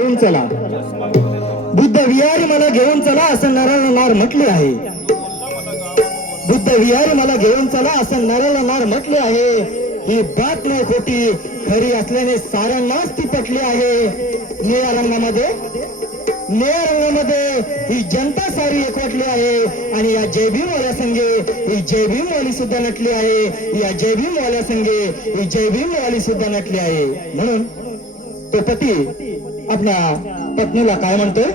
घेऊन चला बुद्ध विहारी मला घेऊन चला असं नराला नार म्हटले आहे. बुद्ध विहारी मला घेऊन चला असं नराला नार म्हटले आहे. ही बात नाही खोटी, खरी असल्याने साऱ्यांनाच ती पटली आहे. निळ्या रंगामध्ये ही जनता सारी एकवटली आहे आणि या जय भीम वाल्या संघे ही जय भीम वाली सुद्धा नटली आहे. या जय भीम वाल्या संघे ही जय भीम वाली सुद्धा नटली आहे. म्हणून तो पती आपल्या पत्नीला काय म्हणतोय?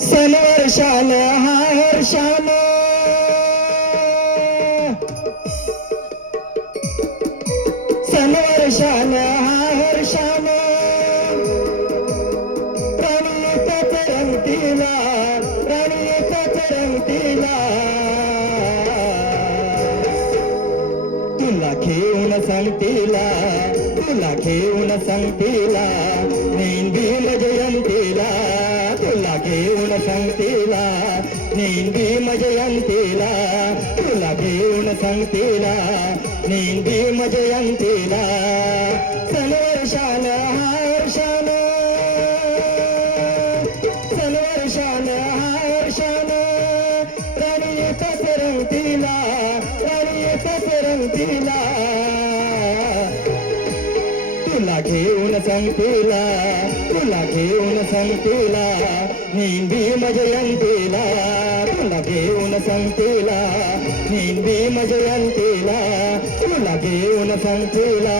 सनवर्षान हा हर्षान सनवर्षान हा हर्षान राणीचाच रंगतीला तुला घेऊन सांगतीला नेंदी जयंतीला तुला घेऊन सांगतीला नेंदी जयंतीला तुला घेऊन सांगतीला नेंदी जयंतीला सनवर्षान हर्षान राणीचाच रंगतीला तुला घेऊन सांगतीला नेंदी जयंतीला तुला घेऊन सांगतीला नेंदी जयंतीला तुला घेऊन सांगतीला